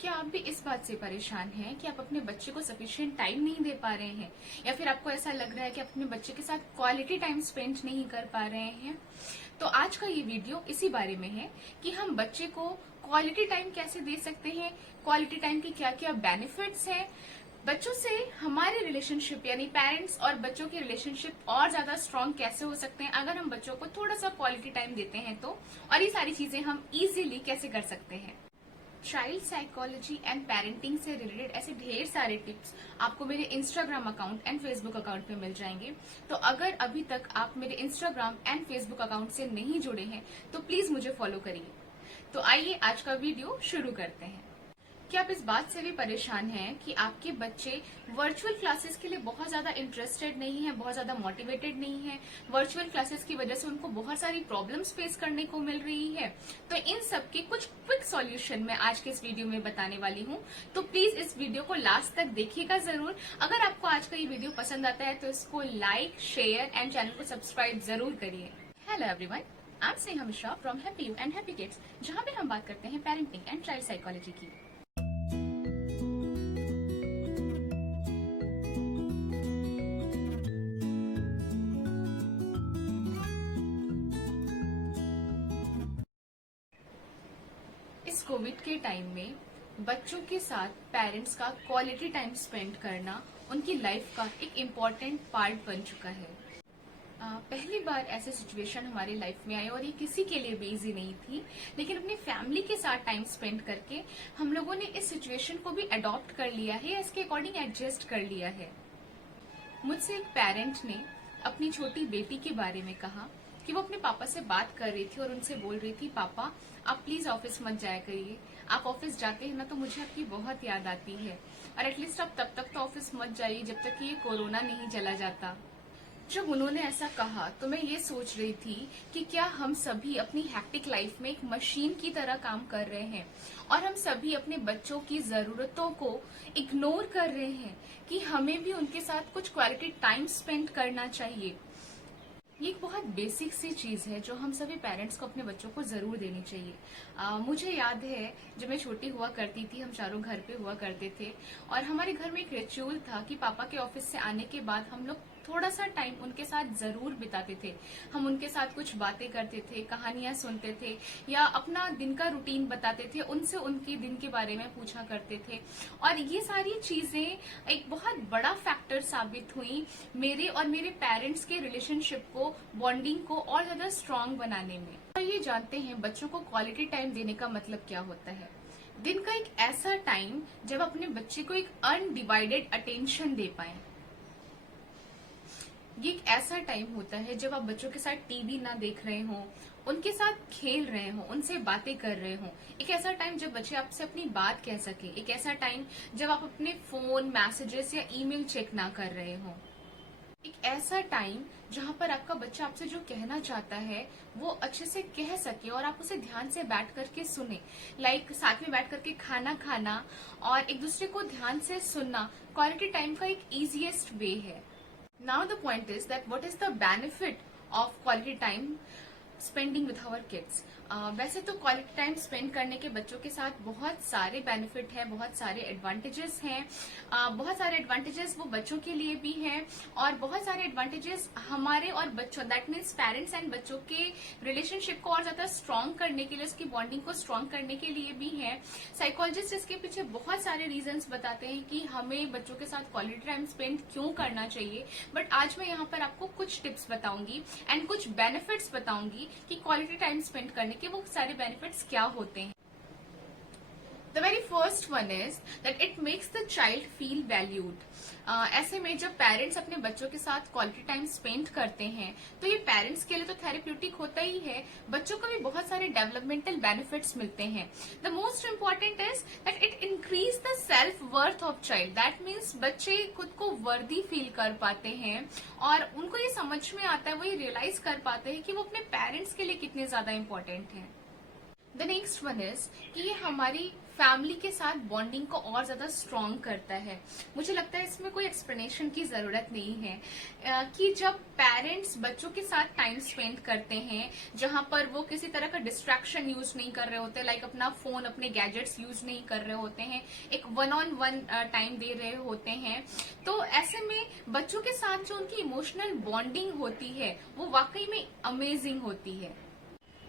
क्या आप भी इस बात से परेशान हैं कि आप अपने बच्चे को सफिशिएंट टाइम नहीं दे पा रहे हैं, या फिर आपको ऐसा लग रहा है कि आप अपने बच्चे के साथ क्वालिटी टाइम स्पेंड नहीं कर पा रहे हैं? तो आज का ये वीडियो इसी बारे में है कि हम बच्चे को क्वालिटी टाइम कैसे दे सकते हैं, क्वालिटी टाइम की क्या क्या बेनिफिट्स हैं, बच्चों से हमारे रिलेशनशिप यानी पेरेंट्स और बच्चों की रिलेशनशिप और ज्यादा स्ट्रांग कैसे हो सकते हैं अगर हम बच्चों को थोड़ा सा क्वालिटी टाइम देते हैं तो, और ये सारी चीजें हम इजीली कैसे कर सकते हैं। चाइल्ड साइकोलॉजी एंड पेरेंटिंग से रिलेटेड ऐसे ढेर सारे टिप्स आपको मेरे Instagram account and Facebook account पे मिल जाएंगे। तो अगर अभी तक आप मेरे इंस्टाग्राम एंड फेसबुक अकाउंट से नहीं जुड़े हैं तो प्लीज मुझे फॉलो करिए। तो आइए आज का वीडियो शुरू करते हैं। क्या आप इस बात से भी परेशान हैं कि आपके बच्चे वर्चुअल क्लासेस के लिए बहुत ज्यादा इंटरेस्टेड नहीं है, बहुत ज्यादा मोटिवेटेड नहीं है, वर्चुअल क्लासेस की वजह से उनको बहुत सारी प्रॉब्लम्स फेस करने को मिल रही है? तो इन सब के कुछ क्विक सॉल्यूशन मैं आज के इस वीडियो में बताने वाली हूँ। तो प्लीज इस वीडियो को लास्ट तक देखिएगा जरूर। अगर आपको आज का ये वीडियो पसंद आता है तो इसको लाइक, शेयर एंड चैनल को सब्सक्राइब जरूर करिए। Hello everyone, I am Sneha Mishra from happy you and happy kids, जहाँ पे हम बात करते हैं पेरेंटिंग एंड चाइल्ड साइकोलॉजी की। इस कोविड के टाइम में बच्चों के साथ पेरेंट्स का क्वालिटी टाइम स्पेंड करना उनकी लाइफ का एक इम्पॉर्टेंट पार्ट बन चुका है। पहली बार ऐसे सिचुएशन हमारी लाइफ में आई और ये किसी के लिए भी इजी नहीं थी, लेकिन अपनी फैमिली के साथ टाइम स्पेंड करके हम लोगों ने इस सिचुएशन को भी अडॉप्ट कर लिया है, इसके अकॉर्डिंग एडजस्ट कर लिया है। मुझसे एक पेरेंट ने अपनी छोटी बेटी के बारे में कहा कि वो अपने पापा से बात कर रही थी और उनसे बोल रही थी, पापा आप प्लीज ऑफिस मत जाया करिए, आप ऑफिस जाते हैं ना तो मुझे आपकी बहुत याद आती है, और एटलीस्ट आप तब तक तो ऑफिस मत जाइए जब तक कि ये कोरोना नहीं चला जाता। जब उन्होंने ऐसा कहा तो मैं ये सोच रही थी कि क्या हम सभी अपनी हैक्टिक लाइफ में एक मशीन की तरह काम कर रहे हैं और हम सभी अपने बच्चों की जरूरतों को इग्नोर कर रहे हैं कि हमें भी उनके साथ कुछ क्वालिटी टाइम स्पेंड करना चाहिए। ये एक बहुत बेसिक सी चीज है जो हम सभी पेरेंट्स को अपने बच्चों को जरूर देनी चाहिए। मुझे याद है जब मैं छोटी हुआ करती थी, हम चारों घर पे हुआ करते थे और हमारे घर में एक रिचुअल था कि पापा के ऑफिस से आने के बाद हम लोग थोड़ा सा टाइम उनके साथ जरूर बिताते थे। हम उनके साथ कुछ बातें करते थे, कहानियां सुनते थे या अपना दिन का रूटीन बताते थे, उनसे उनके दिन के बारे में पूछा करते थे। और ये सारी चीजें एक बहुत बड़ा फैक्टर साबित हुई मेरे और मेरे पेरेंट्स के रिलेशनशिप को, बॉन्डिंग को और ज्यादा स्ट्रांग बनाने में। तो ये जानते हैं बच्चों को क्वालिटी टाइम देने का मतलब क्या होता है। दिन का एक ऐसा टाइम जब अपने बच्चे को एक अनडिवाइडेड अटेंशन दे पाए। ये एक ऐसा टाइम होता है जब आप बच्चों के साथ टीवी ना देख रहे हो, उनके साथ खेल रहे हो, उनसे बातें कर रहे हो। एक ऐसा टाइम जब बच्चे आपसे अपनी बात कह सके। एक ऐसा टाइम जब आप अपने फोन, मैसेजेस या ईमेल चेक ना कर रहे हो। एक ऐसा टाइम जहां पर आपका बच्चा आपसे जो कहना चाहता है वो अच्छे से कह सके और आप उसे ध्यान से बैठ करके सुने। लाइक साथ में बैठ करके खाना खाना और एक दूसरे को ध्यान से सुनना क्वालिटी टाइम का एक इजीएस्ट वे है। Now the point is that what is the benefit of quality time spending with our kids? वैसे तो क्वालिटी टाइम स्पेंड करने के बच्चों के साथ बहुत सारे बेनिफिट है, बहुत सारे एडवांटेजेस हैं। बहुत सारे एडवांटेजेस वो बच्चों के लिए भी हैं और बहुत सारे एडवांटेजेस हमारे और बच्चों, दैट मीन्स पेरेंट्स एंड बच्चों के रिलेशनशिप को और ज्यादा स्ट्रांग करने के लिए, उसकी बॉन्डिंग को स्ट्रांग करने के लिए भी है। साइकोलॉजिस्ट इसके पीछे बहुत सारे रीजंस बताते हैं कि हमें बच्चों के साथ क्वालिटी टाइम स्पेंड क्यों करना चाहिए, बट आज मैं यहाँ पर आपको कुछ टिप्स बताऊंगी एंड कुछ बेनिफिट्स बताऊंगी कि क्वालिटी टाइम स्पेंड करने के वो सारे बेनिफिट्स क्या होते हैं। The very first one is that it makes the child feel valued. ऐसे में जब पेरेंट्स अपने बच्चों के साथ क्वालिटी टाइम स्पेंड करते हैं तो ये पेरेंट्स के लिए तो थेरेप्यूटिक होता ही है, बच्चों को भी बहुत सारे डेवलपमेंटल बेनिफिट्स मिलते हैं। The most important is that it increase the self worth of child. That means बच्चे खुद को वर्दी फील कर पाते हैं और उनको ये समझ में आता है, वो ये रियलाइज कर पाते हैं कि वो अपने पेरेंट्स के लिए कितने ज्यादा इम्पोर्टेंट हैं। द नेक्स्ट वन इज कि ये हमारी फैमिली के साथ बॉन्डिंग को और ज्यादा स्ट्रॉन्ग करता है। मुझे लगता है इसमें कोई एक्सप्लेनेशन की जरूरत नहीं है कि जब पेरेंट्स बच्चों के साथ टाइम स्पेंड करते हैं, जहां पर वो किसी तरह का डिस्ट्रैक्शन यूज नहीं कर रहे होते, लाइक अपना फोन, अपने गैजेट्स यूज नहीं कर रहे होते हैं, एक वन ऑन वन टाइम दे रहे होते हैं, तो ऐसे में बच्चों के साथ जो उनकी इमोशनल बॉन्डिंग होती है वो वाकई में अमेजिंग होती है।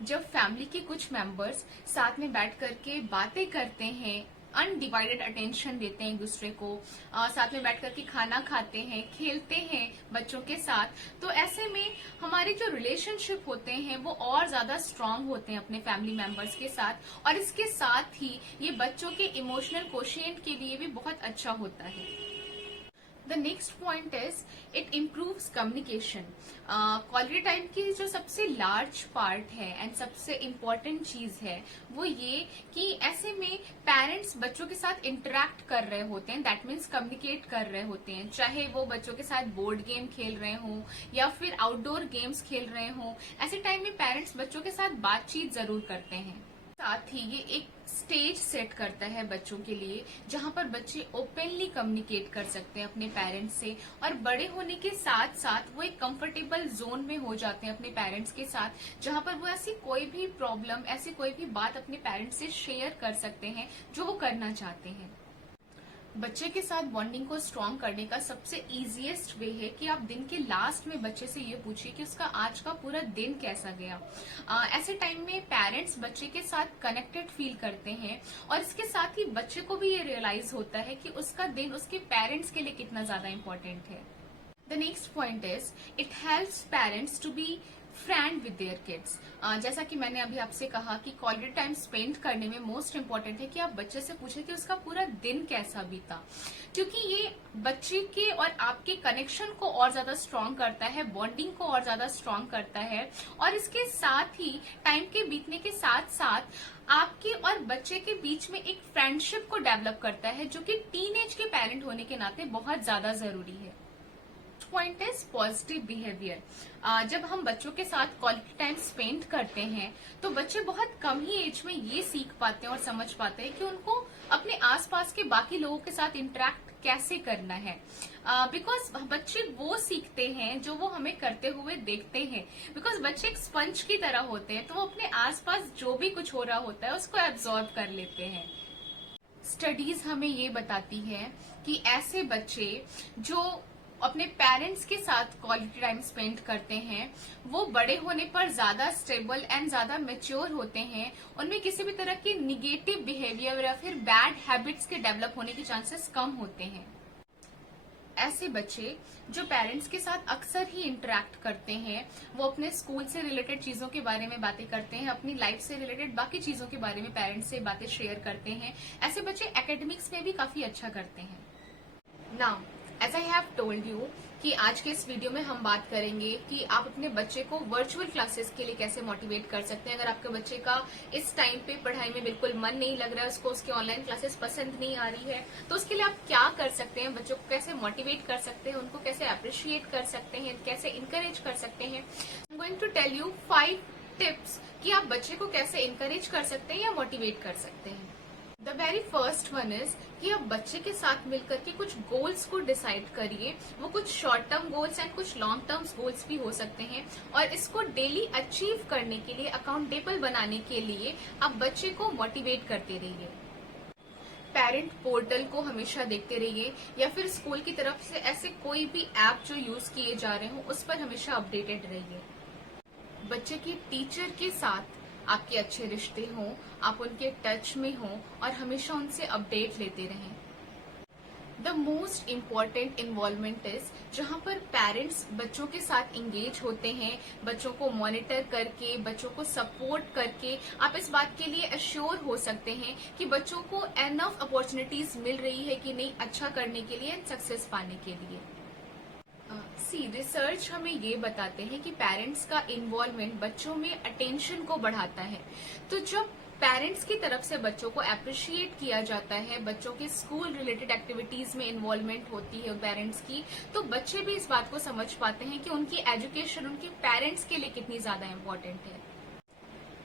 जब फैमिली के कुछ मेंबर्स साथ में बैठ करके बातें करते हैं, अनडिवाइडेड अटेंशन देते हैं एक दूसरे को, साथ में बैठ करके खाना खाते हैं, खेलते हैं बच्चों के साथ, तो ऐसे में हमारे जो रिलेशनशिप होते हैं वो और ज्यादा स्ट्रांग होते हैं अपने फैमिली मेंबर्स के साथ, और इसके साथ ही ये बच्चों के इमोशनल कोशिएंट के लिए भी बहुत अच्छा होता है। The next point is it improves communication. Quality time की जो सबसे लार्ज पार्ट है एंड सबसे इम्पोर्टेंट चीज है वो ये कि ऐसे में पेरेंट्स बच्चों के साथ इंटरेक्ट कर रहे होते हैं, दैट मीन्स कम्युनिकेट कर रहे होते हैं, चाहे वो बच्चों के साथ बोर्ड गेम खेल रहे हों या फिर आउटडोर गेम्स खेल रहे हों। ऐसे टाइम में पेरेंट्स बच्चों के साथ बातचीत जरूर करते हैं। साथ ही ये एक स्टेज सेट करता है बच्चों के लिए, जहां पर बच्चे ओपनली कम्युनिकेट कर सकते हैं अपने पेरेंट्स से, और बड़े होने के साथ साथ वो एक कंफर्टेबल जोन में हो जाते हैं अपने पेरेंट्स के साथ, जहां पर वो ऐसी कोई भी प्रॉब्लम, ऐसी कोई भी बात अपने पेरेंट्स से शेयर कर सकते हैं जो वो करना चाहते हैं। बच्चे के साथ बॉन्डिंग को स्ट्रॉन्ग करने का सबसे इजीएस्ट वे है कि आप दिन के लास्ट में बच्चे से ये पूछिए कि उसका आज का पूरा दिन कैसा गया। ऐसे टाइम में पेरेंट्स बच्चे के साथ कनेक्टेड फील करते हैं, और इसके साथ ही बच्चे को भी ये रियलाइज होता है कि उसका दिन उसके पेरेंट्स के लिए कितना ज्यादा इम्पोर्टेंट है। The next point is it helps parents to be friend with their kids. जैसा कि मैंने अभी आपसे कहा कि क्वालिटी टाइम स्पेंड करने में मोस्ट इम्पोर्टेंट है कि आप बच्चे से पूछें कि उसका पूरा दिन कैसा बीता, क्योंकि ये बच्चे के और आपके कनेक्शन को और ज्यादा स्ट्रॉन्ग करता है, बॉन्डिंग को और ज्यादा स्ट्रॉन्ग करता है, और इसके साथ ही टाइम के बीतने के साथ साथ आपके और बच्चे के बीच में एक फ्रेंडशिप को डेवलप करता है, जो कि टीनेज के पेरेंट होने के नाते बहुत ज्यादा जरूरी है। Point is positive behaviour. जब हम बच्चों के साथ क्वालिटी टाइम स्पेंड करते हैं तो बच्चे बहुत कम ही एज में ये सीख पाते हैं और समझ पाते हैं कि उनको अपने आसपास के बाकी लोगों के साथ इंटरेक्ट कैसे करना है, बिकॉज बच्चे वो सीखते हैं जो वो हमें करते हुए देखते हैं। बिकॉज बच्चे एक स्पंज की तरह होते हैं, तो वो अपने आसपास जो भी कुछ हो रहा होता है उसको एब्जॉर्ब कर लेते हैं। स्टडीज हमें ये बताती है कि ऐसे बच्चे जो अपने पेरेंट्स के साथ क्वालिटी टाइम स्पेंड करते हैं वो बड़े होने पर ज्यादा स्टेबल एंड ज्यादा मेच्योर होते हैं, उनमें किसी भी तरह की निगेटिव बिहेवियर या फिर बैड हैबिट्स के डेवलप होने के चांसेस कम होते हैं। ऐसे बच्चे जो पेरेंट्स के साथ अक्सर ही इंटरेक्ट करते हैं, वो अपने स्कूल से रिलेटेड चीजों के बारे में बातें करते हैं, अपनी लाइफ से रिलेटेड बाकी चीजों के बारे में पेरेंट्स से बातें शेयर करते हैं, ऐसे बच्चे एकेडमिक्स में भी काफी अच्छा करते हैं। Now as I have told you कि आज के इस वीडियो में हम बात करेंगे कि आप अपने बच्चे को वर्चुअल क्लासेस के लिए कैसे मोटिवेट कर सकते हैं। अगर आपके बच्चे का इस टाइम पे पढ़ाई में बिल्कुल मन नहीं लग रहा है, उसको उसकी ऑनलाइन क्लासेस पसंद नहीं आ रही है, तो उसके लिए आप क्या कर सकते हैं, बच्चों को कैसे मोटिवेट कर सकते हैं, उनको कैसे अप्रिशिएट कर सकते हैं, कैसे इंकरेज कर सकते हैं। I am going to tell you 5 tips कि आप बच्चे को कैसे इंकरेज कर सकते हैं या मोटिवेट कर सकते हैं। The very first one is कि आप बच्चे के साथ मिलकर के कुछ गोल्स को डिसाइड करिए। वो कुछ शॉर्ट टर्म गोल्स एंड कुछ लॉन्ग टर्म गोल्स भी हो सकते हैं, और इसको डेली अचीव करने के लिए, अकाउंटेबल बनाने के लिए आप बच्चे को मोटिवेट करते रहिए। पेरेंट पोर्टल को हमेशा देखते रहिए, या फिर स्कूल की तरफ से ऐसे कोई भी ऐप जो यूज किए जा रहे हो उस पर हमेशा अपडेटेड रहिए। बच्चे की टीचर के साथ आपके अच्छे रिश्ते हों, आप उनके टच में हों और हमेशा उनसे अपडेट लेते रहें। The most important involvement is जहां पर पेरेंट्स बच्चों के साथ इंगेज होते हैं, बच्चों को मॉनिटर करके, बच्चों को सपोर्ट करके आप इस बात के लिए अश्योर हो सकते हैं कि बच्चों को एनफ अपॉर्चुनिटीज मिल रही है कि नहीं अच्छा करने के लिए, सक्सेस पाने के लिए। रिसर्च हमें ये बताते हैं कि पेरेंट्स का इन्वॉल्वमेंट बच्चों में अटेंशन को बढ़ाता है। तो जब पेरेंट्स की तरफ से बच्चों को अप्रिशिएट किया जाता है, बच्चों के स्कूल रिलेटेड एक्टिविटीज में इन्वॉल्वमेंट होती है पेरेंट्स की, तो बच्चे भी इस बात को समझ पाते हैं कि उनकी एजुकेशन उनके पेरेंट्स के लिए कितनी ज्यादा इम्पोर्टेंट है।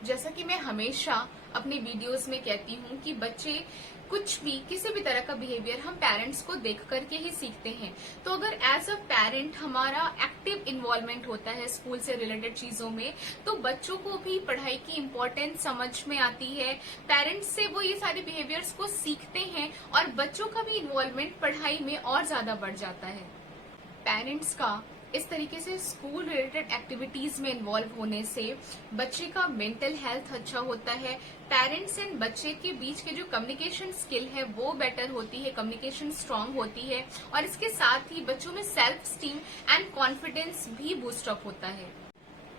जैसा कि मैं हमेशा अपने वीडियोस में कहती हूँ कि बच्चे कुछ भी किसी भी तरह का बिहेवियर हम पेरेंट्स को देख करके ही सीखते हैं। तो अगर एज अ पेरेंट हमारा एक्टिव इन्वॉल्वमेंट होता है स्कूल से रिलेटेड चीजों में, तो बच्चों को भी पढ़ाई की इम्पोर्टेंस समझ में आती है। पेरेंट्स से वो ये सारे बिहेवियर्स को सीखते हैं और बच्चों का भी इन्वॉल्वमेंट पढ़ाई में और ज्यादा बढ़ जाता है। पेरेंट्स का इस तरीके से स्कूल रिलेटेड एक्टिविटीज में इन्वॉल्व होने से बच्चे का मेंटल हेल्थ अच्छा होता है। पेरेंट्स एंड बच्चे के बीच के जो कम्युनिकेशन स्किल है वो बेटर होती है, कम्युनिकेशन स्ट्रांग होती है और इसके साथ ही बच्चों में सेल्फ स्टीम एंड कॉन्फिडेंस भी बूस्ट अप होता है।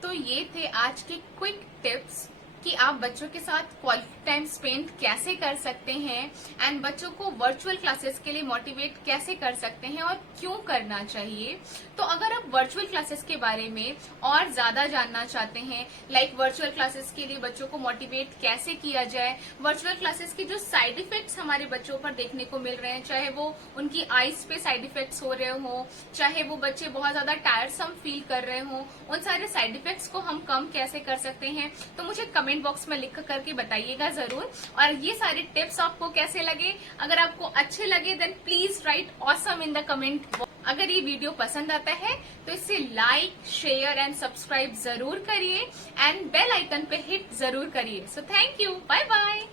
तो ये थे आज के क्विक टिप्स कि आप बच्चों के साथ क्वालिटी टाइम स्पेंड कैसे कर सकते हैं एंड बच्चों को वर्चुअल क्लासेस के लिए मोटिवेट कैसे कर सकते हैं और क्यों करना चाहिए। तो अगर आप वर्चुअल क्लासेस के बारे में और ज्यादा जानना चाहते हैं, लाइक वर्चुअल क्लासेस के लिए बच्चों को मोटिवेट कैसे किया जाए, वर्चुअल क्लासेस के जो साइड इफेक्ट्स हमारे बच्चों पर देखने को मिल रहे हैं, चाहे वो उनकी आईज पे साइड इफेक्ट्स हो रहे हो, चाहे वो बच्चे बहुत ज्यादा टायरसम फील कर रहे हो, उन सारे साइड इफेक्ट्स को हम कम कैसे कर सकते हैं, तो मुझे कमेंट बॉक्स में लिख करके बताइएगा जरूर। और ये सारे टिप्स आपको कैसे लगे, अगर आपको अच्छे लगे then please write awesome in the comment box. अगर ये वीडियो पसंद आता है तो इसे लाइक, शेयर एंड सब्सक्राइब जरूर करिए एंड बेल आइकन पे हिट जरूर करिए। So thank you, bye bye.